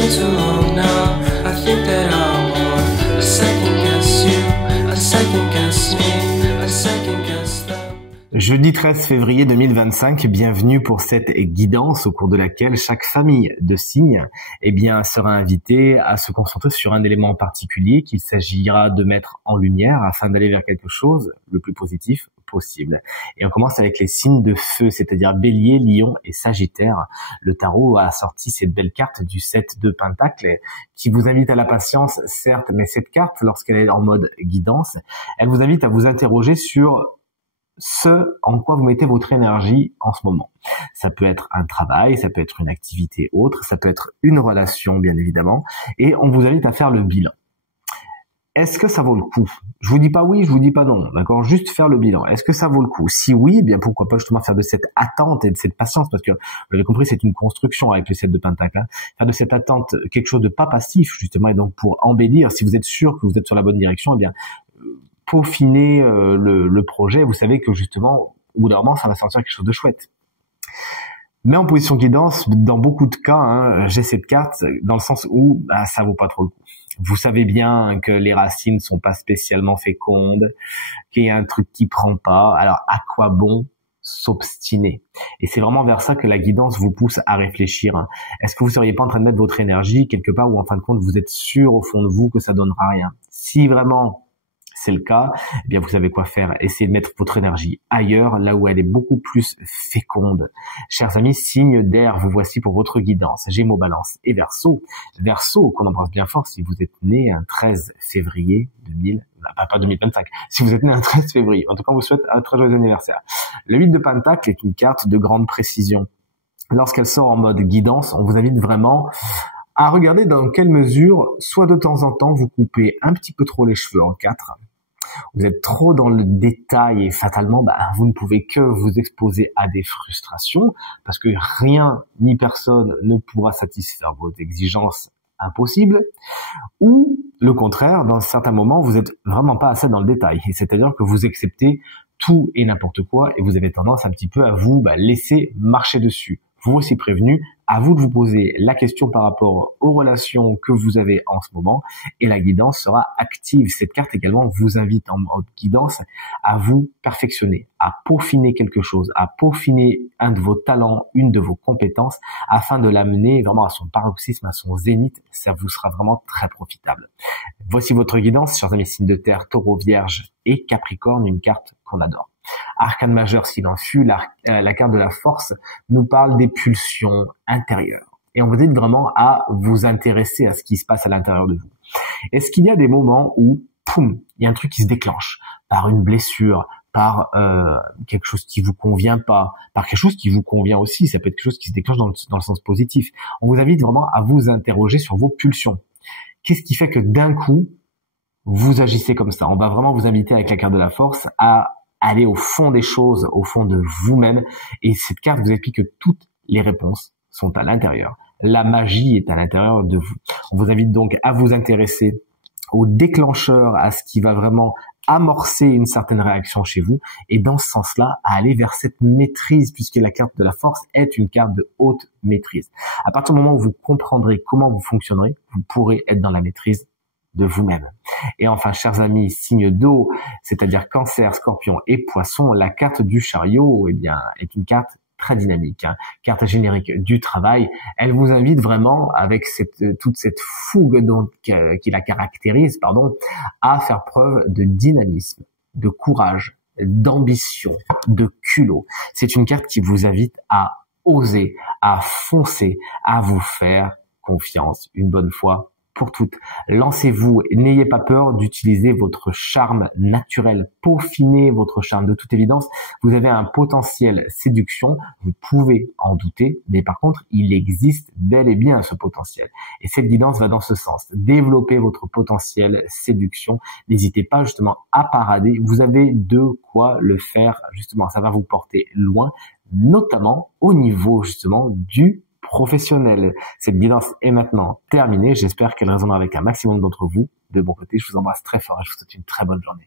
been too long now. I think that I want a second guess you, a second guess me, a second guess them. Jeudi 13 février 2025, bienvenue pour cette guidance au cours de laquelle chaque famille de signes sera invitée à se concentrer sur un élément particulier qu'il s'agira de mettre en lumière afin d'aller vers quelque chose le plus positif possible. Et on commence avec les signes de feu, c'est-à-dire Bélier, Lion et Sagittaire. Le tarot a sorti cette belle carte du 7 de Pentacle qui vous invite à la patience, certes, mais cette carte, lorsqu'elle est en mode guidance, elle vous invite à vous interroger sur ce en quoi vous mettez votre énergie en ce moment. Ça peut être un travail, ça peut être une activité autre, ça peut être une relation bien évidemment, et on vous invite à faire le bilan. Est-ce que ça vaut le coup? Je vous dis pas oui, je vous dis pas non, d'accord? Juste faire le bilan. Est-ce que ça vaut le coup? Si oui, eh bien pourquoi pas justement faire de cette attente et de cette patience, parce que vous l'avez compris, c'est une construction avec le 7 de Pentacle. Hein. Faire de cette attente quelque chose de pas passif justement, et donc pour embellir, si vous êtes sûr que vous êtes sur la bonne direction, eh bien peaufiner le projet, vous savez que justement, au bout d'un moment, ça va sortir quelque chose de chouette. Mais en position guidance, dans beaucoup de cas, hein, j'ai cette carte dans le sens où ça vaut pas trop le coup. Vous savez bien que les racines sont pas spécialement fécondes, qu'il y a un truc qui prend pas. Alors, à quoi bon s'obstiner? Et c'est vraiment vers ça que la guidance vous pousse à réfléchir. Hein. Est-ce que vous seriez pas en train de mettre votre énergie quelque part où, en fin de compte, vous êtes sûr au fond de vous que ça donnera rien? Si vraiment c'est le cas, eh bien vous savez quoi faire. Essayez de mettre votre énergie ailleurs, là où elle est beaucoup plus féconde. Chers amis, signe d'air, vous voici pour votre guidance. Gémeaux, Balance et Verseau. Verseau, qu'on embrasse bien fort si vous êtes né un 13 février 2025. Si vous êtes né un 13 février, en tout cas, on vous souhaite un très joyeux anniversaire. Le 8 de Pentacle est une carte de grande précision. Lorsqu'elle sort en mode guidance, on vous invite vraiment à regarder dans quelle mesure, soit de temps en temps, vous coupez un petit peu trop les cheveux en quatre. Vous êtes trop dans le détail et fatalement, vous ne pouvez que vous exposer à des frustrations parce que rien ni personne ne pourra satisfaire vos exigences impossibles. Ou, le contraire, dans certains moments, vous êtes vraiment pas assez dans le détail. C'est-à-dire que vous acceptez tout et n'importe quoi et vous avez tendance un petit peu à vous laisser marcher dessus. Vous aussi prévenu, à vous de vous poser la question par rapport aux relations que vous avez en ce moment et la guidance sera active. Cette carte également vous invite en mode guidance à vous perfectionner, à peaufiner quelque chose, à peaufiner un de vos talents, une de vos compétences afin de l'amener vraiment à son paroxysme, à son zénith. Ça vous sera vraiment très profitable. Voici votre guidance, chers amis signes de terre, Taureau, Vierge et Capricorne, une carte qu'on adore. Arcane majeur silencieux, la carte de la force nous parle des pulsions intérieures. Et on vous invite vraiment à vous intéresser à ce qui se passe à l'intérieur de vous. Est-ce qu'il y a des moments où, poum, il y a un truc qui se déclenche par une blessure, par quelque chose qui vous convient pas, par quelque chose qui vous convient aussi, ça peut être quelque chose qui se déclenche dans le sens positif. On vous invite vraiment à vous interroger sur vos pulsions. Qu'est-ce qui fait que d'un coup, vous agissez comme ça? On va vraiment vous inviter avec la carte de la force à aller au fond des choses, au fond de vous-même. Et cette carte vous explique que toutes les réponses sont à l'intérieur. La magie est à l'intérieur de vous. On vous invite donc à vous intéresser au déclencheur, à ce qui va vraiment amorcer une certaine réaction chez vous. Et dans ce sens-là, à aller vers cette maîtrise, puisque la carte de la force est une carte de haute maîtrise. À partir du moment où vous comprendrez comment vous fonctionnerez, vous pourrez être dans la maîtrise de vous-même. Et enfin, chers amis, signe d'eau, c'est-à-dire Cancer, Scorpion et Poisson, la carte du chariot, est une carte très dynamique, hein. Carte générique du travail. Elle vous invite vraiment, avec toute cette fougue qui la caractérise, à faire preuve de dynamisme, de courage, d'ambition, de culot. C'est une carte qui vous invite à oser, à foncer, à vous faire confiance une bonne fois pour toutes. Lancez-vous, n'ayez pas peur d'utiliser votre charme naturel, peaufinez votre charme. De toute évidence, vous avez un potentiel séduction, vous pouvez en douter, mais par contre, il existe bel et bien ce potentiel. Et cette guidance va dans ce sens. Développez votre potentiel séduction. N'hésitez pas justement à parader. Vous avez de quoi le faire justement. Ça va vous porter loin, notamment au niveau justement du professionnel. Cette guidance est maintenant terminée. J'espère qu'elle résonnera avec un maximum d'entre vous. De mon côté, je vous embrasse très fort et je vous souhaite une très bonne journée.